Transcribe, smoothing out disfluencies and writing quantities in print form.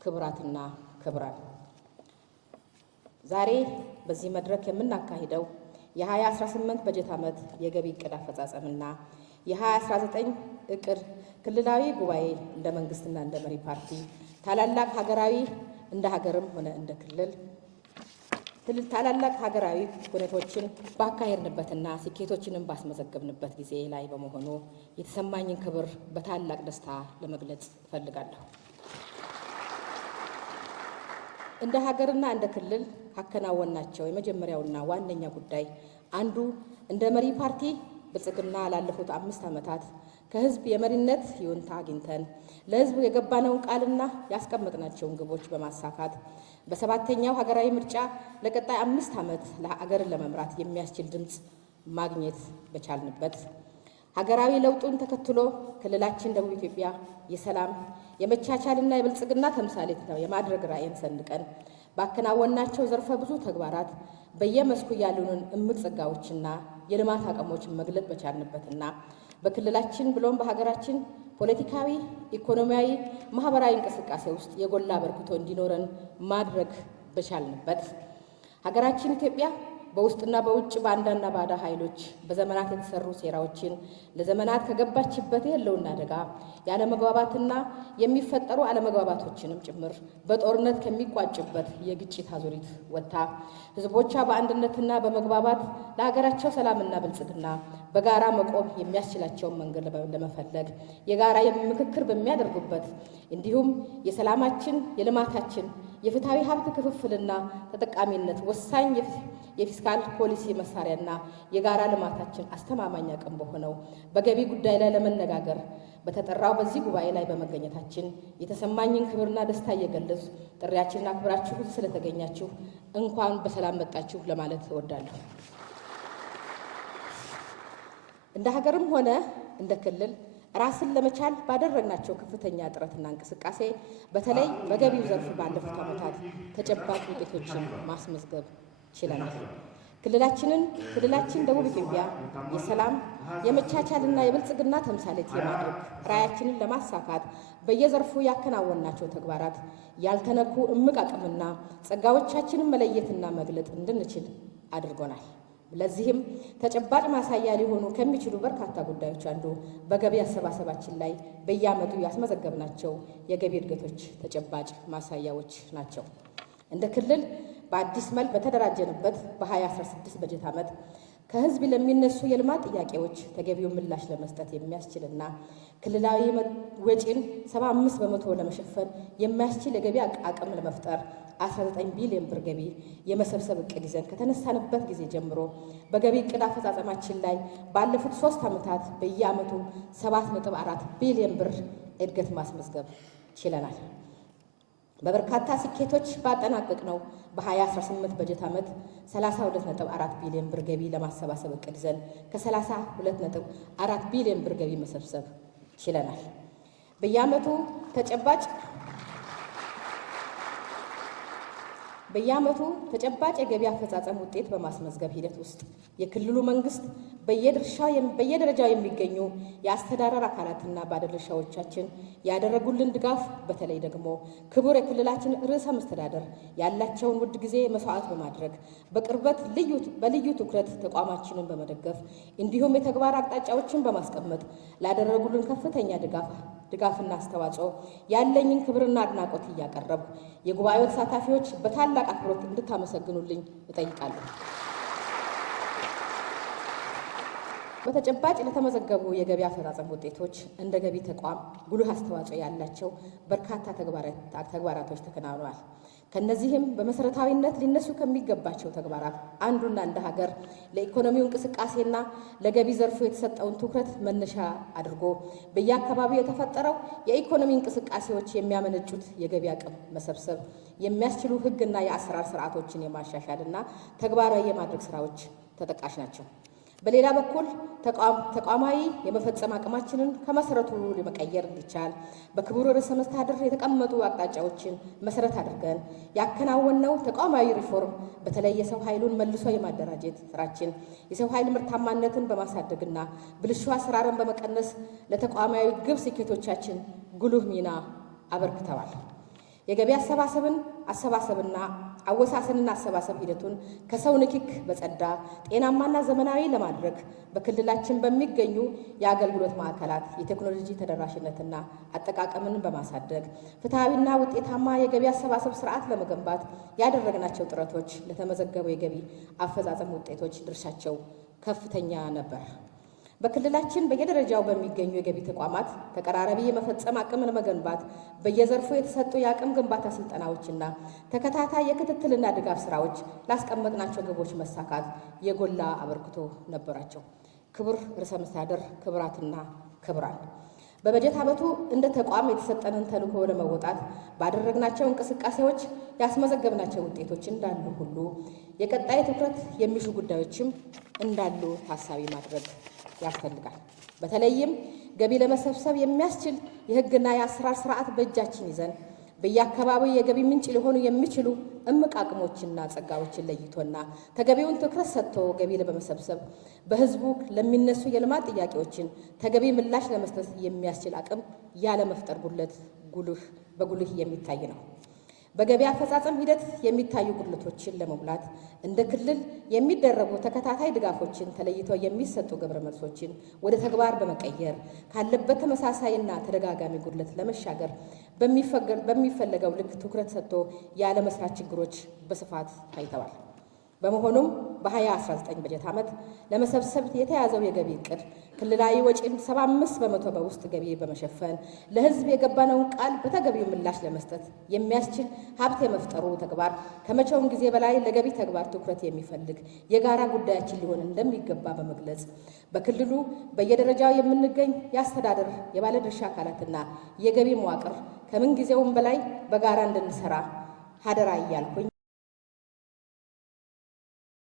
ክቡራትና ክቡራን፣ ዛሬ በዚህ መድረክ የምናካሂደው የ2018 በጀት ዓመት የገቢ ዕቅድ አፈጻጸምና የ2019 ዕቅድ ክልላዊ ጉባኤ እንደ መንግስትና እንደ መሪ ፓርቲ ታላላቅ ሀገራዊ እንደ ሀገርም ሆነ እንደ ክልል ታላላቅ ሀገራዊ ሁኔታዎችን ባካሄድንበትና ስኬቶችንም ባስመዘገብንበት ጊዜ ላይ በመሆኑ የተሰማኝን ክብር በታላቅ ደስታ ለመግለጽ እፈልጋለሁ። እንደ ሀገርና እንደ ክልል ካከናወናቸው የመጀመሪያውና ዋነኛ ጉዳይ አንዱ እንደ መሪ ፓርቲ ብልጽግና ላለፉት 5 ዓመታት ከህዝብ የመሪነት ይሁንታ አግኝተን ለህዝብ የገባነውን ቃልና ያስቀመጥናቸውን ግቦች በማሳካት በሰባተኛው ሀገራዊ ምርጫ ለቀጣይ 5 ዓመት ለሀገርን ለመምራት የሚያስችል ድምፅ ማግኘት በቻልንበት ሀገራዊ ለውጡን ተከትሎ ክልላችን ደቡብ ኢትዮጵያ የሰላም የመቻቻልና የብልጽግና ተምሳሌት ነው የማድረግ ራዕይን ሰንቀን ባከናወናቸው ዘርፈ ብዙ ተግባራት በየመስኩ ያሉንን እምቅ ጸጋዎችና የልማት አቅሞችን መግለጥ በቻልንበትና በክልላችን ብሎም በሀገራችን ፖለቲካዊ፣ ኢኮኖሚያዊ፣ ማህበራዊ እንቅስቃሴ ውስጥ የጎላ አበርክቶ እንዲኖረን ማድረግ በቻልንበት ሀገራችን ኢትዮጵያ በውስጥና በውጭ ባንዳና ባዳ ኃይሎች በዘመናት የተሰሩ ሴራዎችን ለዘመናት ከገባችበት የህልውና አደጋ ያለመግባባትና የሚፈጠሩ አለመግባባቶችንም ጭምር በጦርነት ከሚቋጭበት የግጭት አዙሪት ወጥታ ህዝቦቿ በአንድነትና በመግባባት ለሀገራቸው ሰላምና ብልጽግና በጋራ መቆም የሚያስችላቸውን መንገድ ለመፈለግ የጋራ ምክክር በሚያደርጉበት እንዲሁም የሰላማችን፣ የልማታችን፣ የፍትሃዊ ሀብት ክፍፍልና ተጠቃሚነት ወሳኝ የፊስካል ፖሊሲ መሳሪያና የጋራ ልማታችን አስተማማኝ አቅም በሆነው በገቢ ጉዳይ ላይ ለመነጋገር በተጠራው በዚህ ጉባኤ ላይ በመገኘታችን የተሰማኝን ክብርና ደስታ እየገለጽ ጥሪያችንን አክብራችሁ ስለተገኛችሁ እንኳን በሰላም መጣችሁ ለማለት እወዳለሁ። እንደ ሀገርም ሆነ እንደ ክልል ራስን ለመቻል ባደረግናቸው ከፍተኛ ጥረትና እንቅስቃሴ በተለይ በገቢው ዘርፍ ባለፉት ዓመታት ተጨባጭ ውጤቶችን ማስመዝገብ ችለናል። ክልላችን ደቡብ ኢትዮጵያ የሰላም የመቻቻልና የብልጽግና ተምሳሌት የማድረግ ራዕያችንን ለማሳካት በየዘርፉ ያከናወናቸው ተግባራት ያልተነኩ እምቅ አቅምና ጸጋዎቻችንን መለየትና መግለጥ እንድንችል አድርጎናል። ለዚህም ተጨባጭ ማሳያ ሊሆኑ ከሚችሉ በርካታ ጉዳዮች አንዱ በገቢ አሰባሰባችን ላይ በየዓመቱ ያስመዘገብናቸው የገቢ እድገቶች ተጨባጭ ማሳያዎች ናቸው። እንደ ክልል በአዲስ መልክ በተደራጀንበት በ2016 በጀት ዓመት ከህዝብ ለሚነሱ የልማት ጥያቄዎች ተገቢውን ምላሽ ለመስጠት የሚያስችልና ክልላዊ ወጪን 75 በመቶ ለመሸፈን የሚያስችል የገቢ አቅም ለመፍጠር 19 ቢሊዮን ብር ገቢ የመሰብሰብ እቅድ ይዘን ከተነሳንበት ጊዜ ጀምሮ በገቢ እቅድ አፈጻጸማችን ላይ ባለፉት 3 ዓመታት በየዓመቱ 7.4 ቢሊዮን ብር እድገት ማስመዝገብ ችለናል። በበርካታ ስኬቶች ባጠናቀቅነው በ2018 በጀት ዓመት 32.4 ቢሊዮን ብር ገቢ ለማሰባሰብ እቅድ ይዘን ከ32.4 ቢሊዮን ብር ገቢ መሰብሰብ ችለናል። በየዓመቱ ተጨባጭ የገቢ አፈጻጸም ውጤት በማስመዝገብ ሂደት ውስጥ የክልሉ መንግስት በየደረጃው የሚገኙ የአስተዳደር አካላትና ባለድርሻዎቻችን ያደረጉልን ድጋፍ በተለይ ደግሞ ክቡር የክልላችን ርዕሰ መስተዳደር ያላቸውን ውድ ጊዜ መስዋዕት በማድረግ በቅርበት በልዩ ትኩረት ተቋማችንን በመደገፍ እንዲሁም የተግባር አቅጣጫዎችን በማስቀመጥ ላደረጉልን ከፍተኛ ድጋፍና አስተዋጽኦ ያለኝን ክብርና አድናቆት እያቀረብኩ የጉባኤው ተሳታፊዎች በታላቅ አክብሮት እንድታመሰግኑልኝ እጠይቃለሁ። በተጨባጭ ለተመዘገቡ የገቢ አፈጻጸም ውጤቶች እንደ ገቢ ተቋም ጉልህ አስተዋጽኦ ያላቸው በርካታ ተግባራቶች ተከናውነዋል። ከነዚህም በመሰረታዊነት ሊነሱ ከሚገባቸው ተግባራት አንዱና እንደ ሀገር ለኢኮኖሚው እንቅስቃሴና ለገቢ ዘርፉ የተሰጠውን ትኩረት መነሻ አድርጎ በየአካባቢው የተፈጠረው የኢኮኖሚ እንቅስቃሴዎች የሚያመነጩት የገቢ አቅም መሰብሰብ የሚያስችሉ ሕግና የአሰራር ስርዓቶችን የማሻሻልና ተግባራዊ የማድረግ ስራዎች ተጠቃሽ ናቸው። በሌላ በኩል ተቋማዊ የመፈጸም አቅማችንን ከመሰረቱ ለመቀየር እንዲቻል በክቡር ርዕሰ መስተዳድር የተቀመጡ አቅጣጫዎችን መሰረት አድርገን ያከናወነው ተቋማዊ ሪፎርም በተለይ የሰው ኃይሉን መልሶ የማደራጀት ስራችን የሰው ኃይል ምርታማነትን በማሳደግና ብልሹ አሰራርን በመቀነስ ለተቋማዊ ግብ ስኬቶቻችን ጉልህ ሚና አበርክተዋል። የገቢ አሰባሰብና አሰባሰብ ሂደቱን ከሰው ንክክ በጸዳ ጤናማና ዘመናዊ ለማድረግ በክልላችን በሚገኙ የአገልግሎት ማዕከላት የቴክኖሎጂ ተደራሽነትና አጠቃቀምን በማሳደግ ፍትሐዊና ውጤታማ የገቢ አሰባሰብ ስርዓት ለመገንባት ያደረግናቸው ጥረቶች ለተመዘገበው የገቢ አፈጻጸም ውጤቶች ድርሻቸው ከፍተኛ ነበር። በክልላችን በየደረጃው በሚገኙ የገቢ ተቋማት ተቀራራቢ የመፈጸም አቅምን መገንባት፣ በየዘርፉ የተሰጡ የአቅም ግንባታ ስልጠናዎችና ተከታታይ የክትትልና ድጋፍ ስራዎች ላስቀመጥናቸው ግቦች መሳካት የጎላ አበርክቶ ነበራቸው። ክቡር ርዕሰ መስተዳድር፣ ክቡራትና ክቡራን፣ በበጀት ዓመቱ እንደ ተቋም የተሰጠንን ተልዕኮ ለመወጣት ባደረግናቸው እንቅስቃሴዎች ያስመዘገብናቸው ውጤቶች እንዳሉ ሁሉ የቀጣይ ትኩረት የሚሹ ጉዳዮችም እንዳሉ ታሳቢ ማድረግ ያስፈልጋል። በተለይም ገቢ ለመሰብሰብ የሚያስችል የሕግና የአሰራር ስርዓት በእጃችን ይዘን በየአካባቢው የገቢ ምንጭ ሊሆኑ የሚችሉ እምቅ አቅሞችና ጸጋዎችን ለይቶና ተገቢውን ትኩረት ሰጥቶ ገቢ በመሰብሰብ በሕዝቡ ለሚነሱ የልማት ጥያቄዎችን ተገቢ ምላሽ ለመስጠት የሚያስችል አቅም ያለመፍጠር ጉድለት በጉልህ የሚታይ ነው። በገቢ አፈጻጸም ሂደት የሚታዩ ጉድለቶችን ለመሙላት እንደ ክልል የሚደረጉ ተከታታይ ድጋፎችን ተለይተው የሚሰጡ ግብረ መልሶችን ወደ ተግባር በመቀየር ካለበት ተመሳሳይና ተደጋጋሚ ጉድለት ለመሻገር በሚፈለገው ልክ ትኩረት ሰጥቶ ያለመስራት ችግሮች በስፋት ታይተዋል። በመሆኑም በ2019 በጀት ዓመት ለመሰብሰብ የተያዘው የገቢ ዕቅድ ክልላዊ ወጪን 75 በመቶ በውስጥ ገቢ በመሸፈን ለሕዝብ የገባነውን ቃል በተገቢው ምላሽ ለመስጠት የሚያስችል ሀብት የመፍጠሩ ተግባር ከመቼውም ጊዜ በላይ ለገቢ ተግባር ትኩረት የሚፈልግ የጋራ ጉዳያችን ሊሆን እንደሚገባ በመግለጽ በክልሉ በየደረጃው የምንገኝ የአስተዳደር የባለድርሻ አካላትና የገቢ መዋቅር ከምን ጊዜውም በላይ በጋራ እንድንሰራ ሀደራ እያልኩኝ